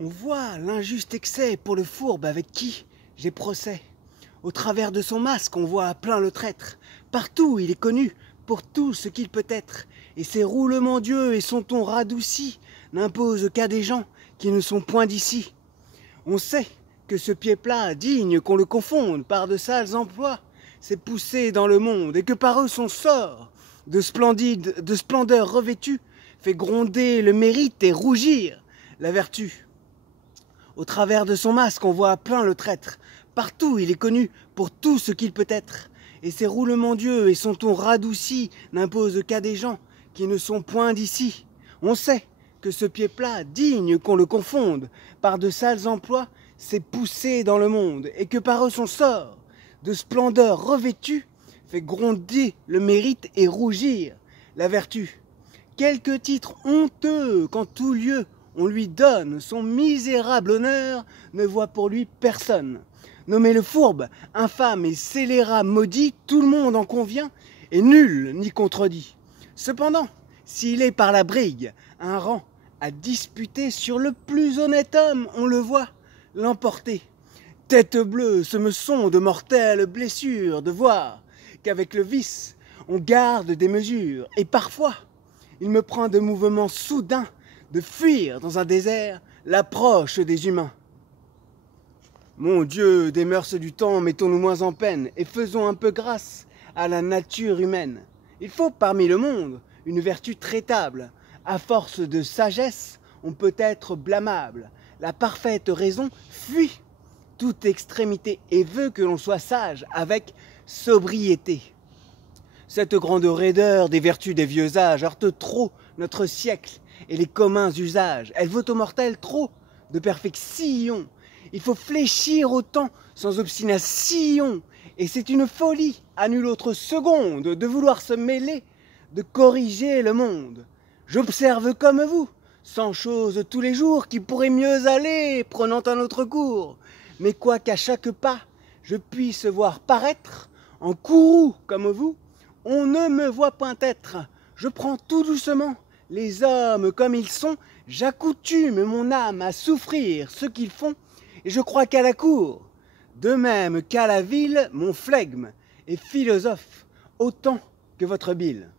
On voit l'injuste excès pour le fourbe avec qui j'ai procès. Au travers de son masque, on voit plein le traître. Partout, il est connu pour tout ce qu'il peut être. Et ses roulements d'yeux et son ton radouci n'imposent qu'à des gens qui ne sont point d'ici. On sait que ce pied plat, digne qu'on le confonde par de sales emplois, s'est poussé dans le monde et que par eux son sort, de splendeur revêtu, fait gronder le mérite et rougir la vertu. Au travers de son masque, on voit plein le traître. Partout, il est connu pour tout ce qu'il peut être. Et ses roulements d'yeux et son ton radouci n'imposent qu'à des gens qui ne sont point d'ici. On sait que ce pied plat, digne qu'on le confonde par de sales emplois, s'est poussé dans le monde et que par eux son sort, de splendeur revêtu, fait gronder le mérite et rougir la vertu. Quelques titres honteux qu'en tout lieu on lui donne, son misérable honneur ne voit pour lui personne. Nommé le fourbe, infâme et scélérat maudit, tout le monde en convient et nul n'y contredit. Cependant, s'il est par la brigue un rang à disputer sur le plus honnête homme, on le voit l'emporter. Tête bleue, ce me sont de mortelles blessures de voir qu'avec le vice, on garde des mesures. Et parfois, il me prend de mouvements soudains de fuir dans un désert l'approche des humains. Mon Dieu, des mœurs du temps, mettons-nous moins en peine et faisons un peu grâce à la nature humaine. Il faut parmi le monde une vertu traitable. À force de sagesse, on peut être blâmable. La parfaite raison fuit toute extrémité et veut que l'on soit sage avec sobriété. Cette grande raideur des vertus des vieux âges heurte trop notre siècle et les communs usages. Elle vaut aux mortels trop de perfection. Il faut fléchir au temps sans obstination. Et c'est une folie, à nulle autre seconde, de vouloir se mêler, de corriger le monde. J'observe comme vous, 100 choses tous les jours qui pourraient mieux aller, prenant un autre cours. Mais quoi qu'à chaque pas, je puisse voir paraître, en courroux comme vous, on ne me voit point être. Je prends tout doucement les hommes comme ils sont, j'accoutume mon âme à souffrir ce qu'ils font, et je crois qu'à la cour, de même qu'à la ville, mon flegme est philosophe autant que votre bile.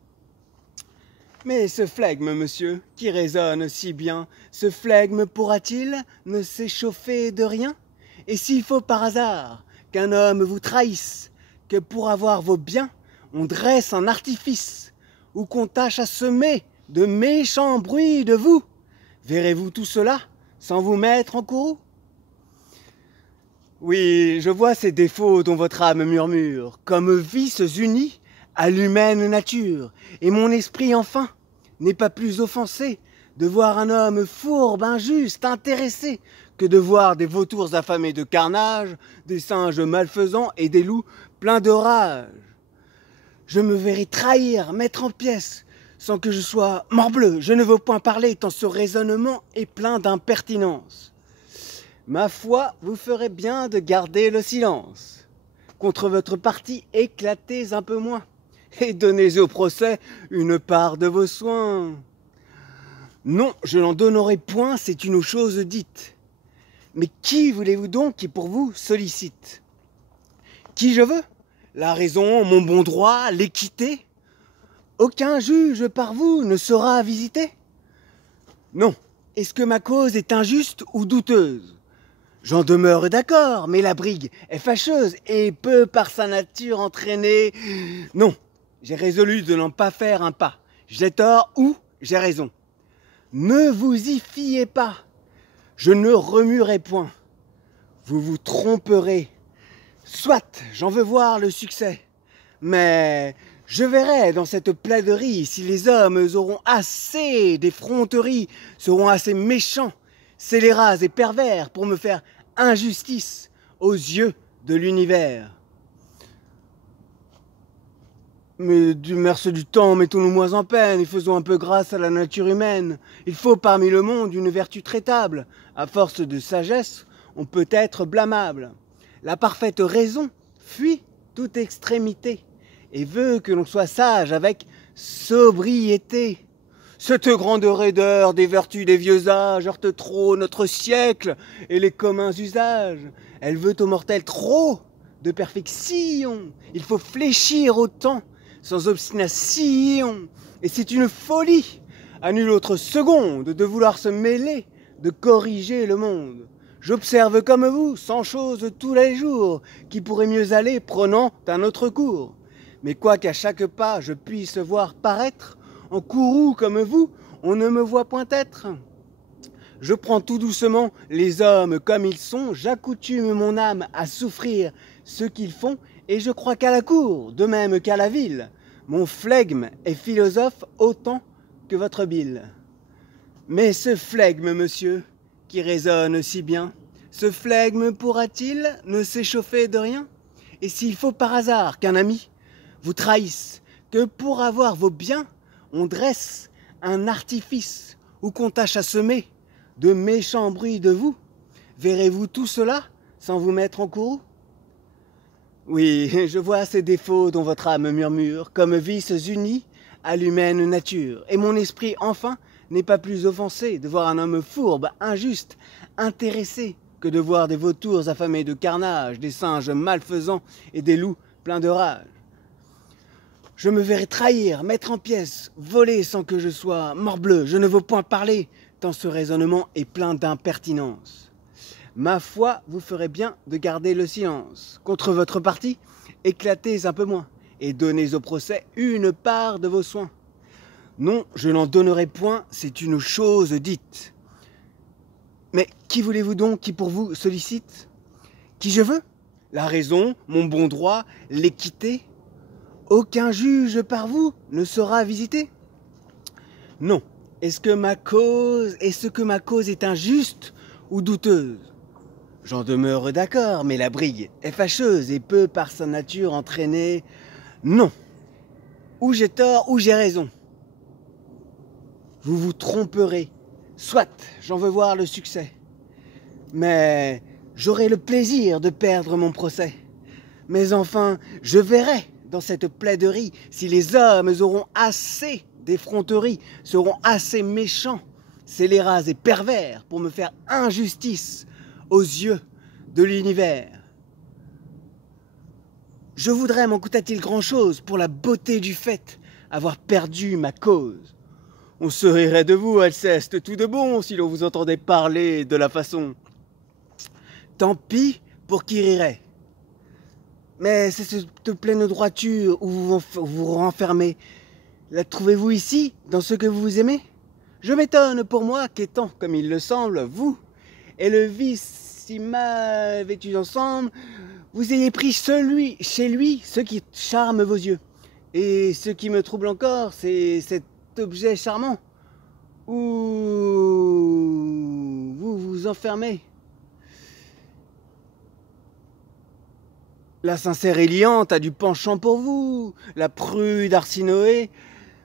Mais ce flegme, monsieur, qui résonne si bien, ce flegme pourra-t-il ne s'échauffer de rien? Et s'il faut par hasard qu'un homme vous trahisse, que pour avoir vos biens, on dresse un artifice, ou qu'on tâche à semer de méchants bruits de vous, verrez-vous tout cela sans vous mettre en courroux? Oui, je vois ces défauts dont votre âme murmure, comme vices unis à l'humaine nature, et mon esprit enfin n'est pas plus offensé de voir un homme fourbe, injuste, intéressé, que de voir des vautours affamés de carnage, des singes malfaisants et des loups pleins de rage. Je me verrai trahir, mettre en pièces, sans que je sois morbleu. Je ne veux point parler, tant ce raisonnement est plein d'impertinence. Ma foi, vous ferez bien de garder le silence. Contre votre parti, éclatez un peu moins, et donnez au procès une part de vos soins. Non, je n'en donnerai point, c'est une chose dite. Mais qui voulez-vous donc qui pour vous sollicite? Qui je veux? La raison, mon bon droit, l'équité? Aucun juge par vous ne sera visité? Non. Est-ce que ma cause est injuste ou douteuse? J'en demeure d'accord, mais la brigue est fâcheuse et peut par sa nature entraîner... Non, j'ai résolu de n'en pas faire un pas. J'ai tort ou j'ai raison. Ne vous y fiez pas. Je ne remuerai point. Vous vous tromperez. Soit, j'en veux voir le succès. Mais je verrai dans cette plaidoirie si les hommes auront assez d'effronterie, seront assez méchants, scélérats et pervers pour me faire injustice aux yeux de l'univers. Mais du merci du temps, mettons-nous moins en peine et faisons un peu grâce à la nature humaine. Il faut parmi le monde une vertu traitable. À force de sagesse, on peut être blâmable. La parfaite raison fuit toute extrémité et veut que l'on soit sage avec sobriété. Cette grande raideur des vertus des vieux âges heurte trop notre siècle et les communs usages. Elle veut aux mortels trop de perfection. Il faut fléchir au temps sans obstination. Et c'est une folie, à nulle autre seconde, de vouloir se mêler, de corriger le monde. J'observe comme vous, cent choses tous les jours, qui pourraient mieux aller prenant un autre cours. Mais quoiqu'à chaque pas je puisse voir paraître, en courroux comme vous, on ne me voit point être. Je prends tout doucement les hommes comme ils sont, j'accoutume mon âme à souffrir ce qu'ils font, et je crois qu'à la cour, de même qu'à la ville, mon flegme est philosophe autant que votre bile. Mais ce flegme, monsieur, qui résonne si bien, ce flegme pourra-t-il ne s'échauffer de rien? Et s'il faut par hasard qu'un ami vous trahisse, que pour avoir vos biens, on dresse un artifice ou qu'on tâche à semer de méchants bruits de vous, verrez-vous tout cela sans vous mettre en courroux? Oui, je vois ces défauts dont votre âme murmure, comme vices unis à l'humaine nature. Et mon esprit, enfin, n'est pas plus offensé de voir un homme fourbe, injuste, intéressé, que de voir des vautours affamés de carnage, des singes malfaisants et des loups pleins de rage. Je me verrai trahir, mettre en pièces, voler sans que je sois morbleu. Je ne veux point parler, tant ce raisonnement est plein d'impertinence. Ma foi, vous ferez bien de garder le silence. Contre votre parti, éclatez un peu moins, et donnez au procès une part de vos soins. Non, je n'en donnerai point, c'est une chose dite. Mais qui voulez-vous donc qui pour vous sollicite? Qui je veux? La raison, mon bon droit, l'équité? Aucun juge par vous ne sera visité? Non. Est-ce que ma cause est injuste ou douteuse? J'en demeure d'accord, mais la brigue est fâcheuse et peut par sa nature entraîner... Non. Ou j'ai tort ou j'ai raison. Vous vous tromperez. Soit, j'en veux voir le succès. Mais j'aurai le plaisir de perdre mon procès. Mais enfin, je verrai dans cette plaiderie si les hommes auront assez d'effronterie, seront assez méchants, scélérats et pervers pour me faire injustice aux yeux de l'univers. Je voudrais, m'en coûta-t-il grand-chose, pour la beauté du fait, avoir perdu ma cause. On se rirait de vous, Alceste, tout de bon, si l'on vous entendait parler de la façon. Tant pis pour qui rirait. Mais c'est cette pleine droiture où vous vous renfermez. La trouvez-vous ici, dans ce que vous aimez? Je m'étonne pour moi qu'étant, comme il le semble, vous et le vice si mal vêtus ensemble, vous ayez pris chez lui ce qui charme vos yeux. Et ce qui me trouble encore, c'est cet objet charmant où vous vous enfermez. La sincère Éliante a du penchant pour vous, la prude Arsinoé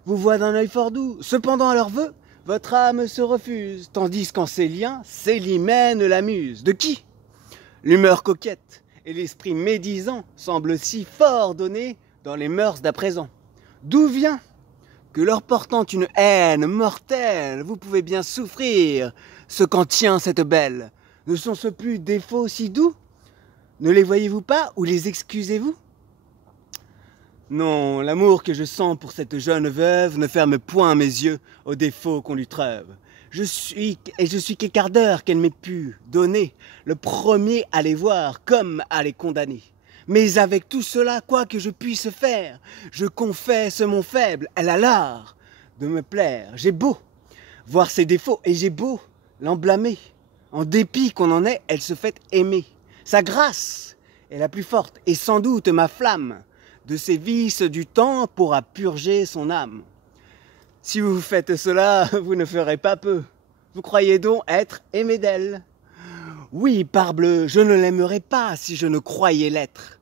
vous voit d'un œil fort doux. Cependant, à leur vœu, votre âme se refuse, tandis qu'en ces liens, Célimène l'amuse. De qui? L'humeur coquette et l'esprit médisant semblent si fort donnés dans les mœurs d'à présent. D'où vient que leur portant une haine mortelle, vous pouvez bien souffrir ce qu'en tient cette belle? Ne sont-ce plus défauts si doux? Ne les voyez-vous pas ou les excusez-vous? Non, l'amour que je sens pour cette jeune veuve ne ferme point mes yeux aux défauts qu'on lui treuve. Je suis qu'un quart d'heure qu'elle m'ait pu donner, le premier à les voir comme à les condamner. Mais avec tout cela, quoi que je puisse faire, je confesse mon faible, elle a l'art de me plaire. J'ai beau voir ses défauts et j'ai beau l'en blâmer. En dépit qu'on en ait, elle se fait aimer. Sa grâce est la plus forte et sans doute ma flamme de ses vices du temps pourra purger son âme. Si vous faites cela, vous ne ferez pas peu. Vous croyez donc être aimé d'elle? Oui, parbleu, je ne l'aimerais pas si je ne croyais l'être.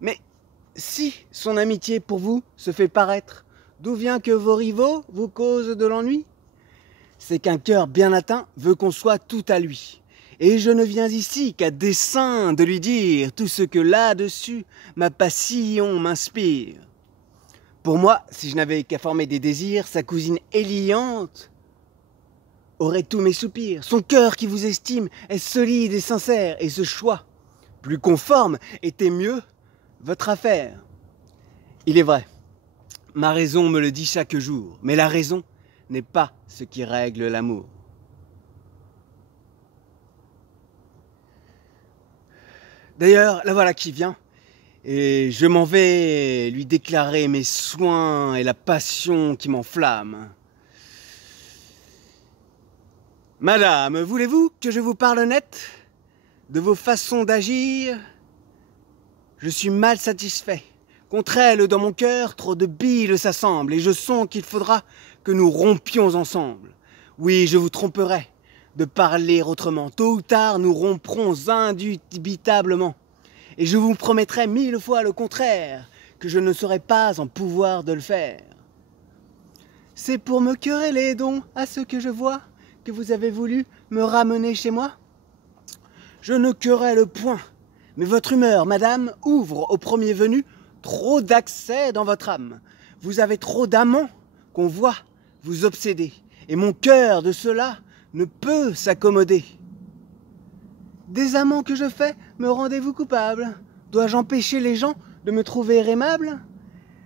Mais si son amitié pour vous se fait paraître, d'où vient que vos rivaux vous causent de l'ennui? C'est qu'un cœur bien atteint veut qu'on soit tout à lui. Et je ne viens ici qu'à dessein de lui dire tout ce que là-dessus ma passion m'inspire. Pour moi, si je n'avais qu'à former des désirs, sa cousine Éliante aurait tous mes soupirs. Son cœur qui vous estime est solide et sincère, et ce choix, plus conforme, était mieux votre affaire. Il est vrai, ma raison me le dit chaque jour, mais la raison n'est pas ce qui règle l'amour. D'ailleurs, la voilà qui vient, et je m'en vais lui déclarer mes soins et la passion qui m'enflamme. Madame, voulez-vous que je vous parle net de vos façons d'agir? Je suis mal satisfait. Contre elle, dans mon cœur, trop de bile s'assemble, et je sens qu'il faudra que nous rompions ensemble. Oui, je vous tromperai de parler autrement. Tôt ou tard, nous romprons indubitablement. Et je vous promettrai 1000 fois le contraire, que je ne serai pas en pouvoir de le faire. C'est pour me quereller donc à ce que je vois que vous avez voulu me ramener chez moi? Je ne querelle point, mais votre humeur, madame, ouvre au premier venu trop d'accès dans votre âme. Vous avez trop d'amants qu'on voit vous obséder, et mon cœur de cela ne peut s'accommoder. Des amants que je fais, me rendez-vous coupable? Dois-je empêcher les gens de me trouver aimable?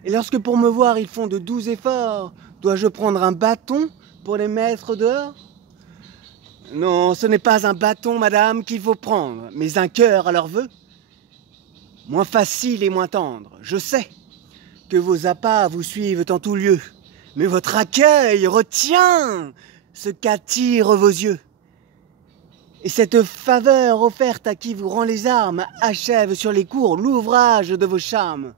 Et lorsque pour me voir ils font de doux efforts, dois-je prendre un bâton pour les mettre dehors? Non, ce n'est pas un bâton, madame, qu'il faut prendre, mais un cœur à leur vœu. Moins facile et moins tendre. Je sais que vos appâts vous suivent en tout lieu, mais votre accueil retient ce qu'attirent vos yeux. Et cette faveur offerte à qui vous rend les armes achève sur les cours l'ouvrage de vos charmes.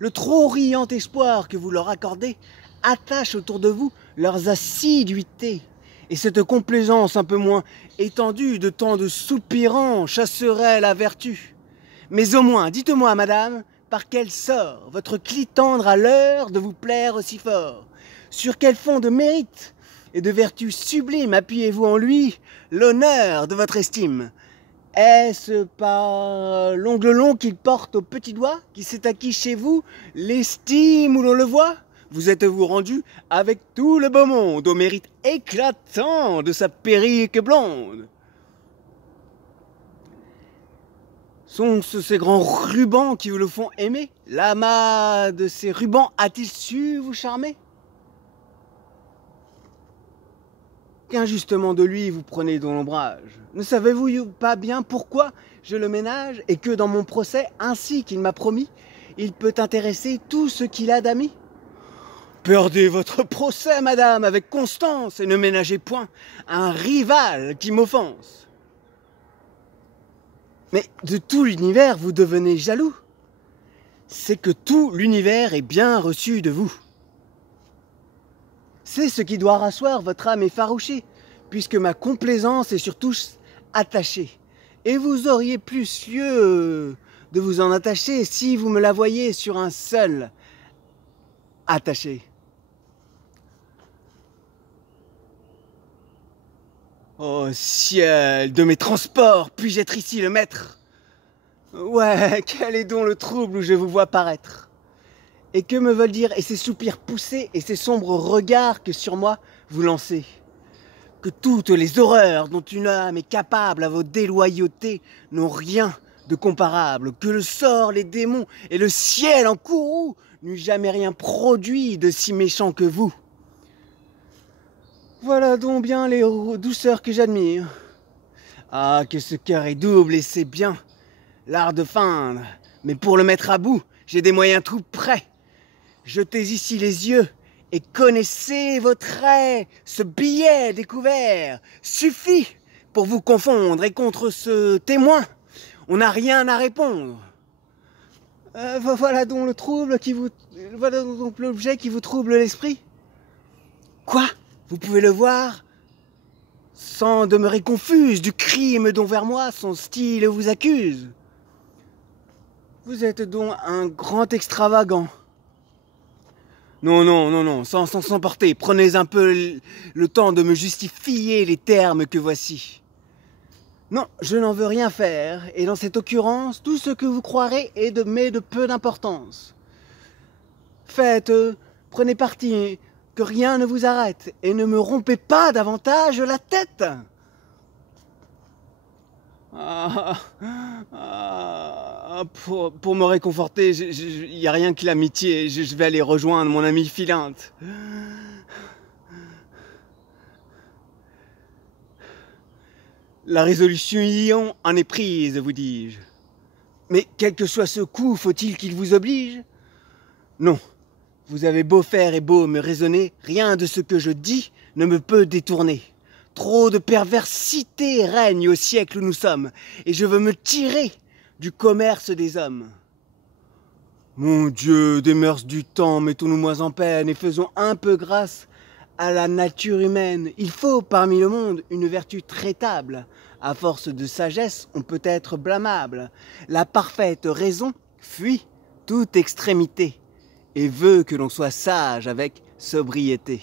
Le trop riant espoir que vous leur accordez attache autour de vous leurs assiduités. Et cette complaisance un peu moins étendue de tant de soupirants chasserait la vertu. Mais au moins, dites-moi, madame, par quel sort votre cli tendre a l'heure de vous plaire aussi fort? Sur quel fond de mérite et de vertu sublime appuyez-vous en lui l'honneur de votre estime? Est-ce par l'ongle long qu'il porte au petit doigt qui s'est acquis chez vous l'estime où l'on le voit? Vous êtes-vous rendu avec tout le beau monde au mérite éclatant de sa perruque blonde? Sont-ce ces grands rubans qui vous le font aimer? L'amas de ces rubans a-t-il su vous charmer? Qu'injustement de lui vous prenez dans l'ombrage? Ne savez-vous pas bien pourquoi je le ménage et que dans mon procès, ainsi qu'il m'a promis, il peut intéresser tout ce qu'il a d'amis? Perdez votre procès, madame, avec constance, et ne ménagez point un rival qui m'offense. Mais de tout l'univers, vous devenez jaloux. C'est que tout l'univers est bien reçu de vous. C'est ce qui doit rasseoir votre âme effarouchée, puisque ma complaisance est sur tous attachée. Et vous auriez plus lieu de vous en attacher si vous me la voyez sur un seul attaché. Oh ciel, de mes transports, puis-je être ici le maître? Ouais, quel est donc le trouble où je vous vois paraître? Et que me veulent dire et ces soupirs poussés et ces sombres regards que sur moi vous lancez? Que toutes les horreurs dont une âme est capable à vos déloyautés n'ont rien de comparable, que le sort, les démons et le ciel en courroux n'eût jamais rien produit de si méchant que vous. Voilà donc bien les douceurs que j'admire. Ah, que ce cœur est double et c'est bien l'art de feindre. Mais pour le mettre à bout, j'ai des moyens tout prêts. Jetez ici les yeux et connaissez vos traits. Ce billet découvert suffit pour vous confondre. Et contre ce témoin, on n'a rien à répondre. Voilà donc le trouble qui vous... Voilà donc l'objet qui vous trouble l'esprit. Quoi? Vous pouvez le voir sans demeurer confuse du crime dont vers moi son style vous accuse. Vous êtes donc un grand extravagant. Non, sans s'emporter. Prenez un peu le temps de me justifier les termes que voici. Non, je n'en veux rien faire, et dans cette occurrence, tout ce que vous croirez est de peu d'importance. Faites, prenez parti, que rien ne vous arrête, et ne me rompez pas davantage la tête. Pour me réconforter, il n'y a rien que l'amitié. Je vais aller rejoindre mon ami Philinte. La résolution en est prise, vous dis-je. Mais quel que soit ce coup, faut-il qu'il vous oblige? Non, vous avez beau faire et beau me raisonner, rien de ce que je dis ne me peut détourner. Trop de perversité règne au siècle où nous sommes, et je veux me tirer du commerce des hommes. Mon Dieu, des mœurs du temps, mettons-nous moins en peine et faisons un peu grâce à la nature humaine. Il faut parmi le monde une vertu traitable. À force de sagesse, on peut être blâmable. La parfaite raison fuit toute extrémité et veut que l'on soit sage avec sobriété.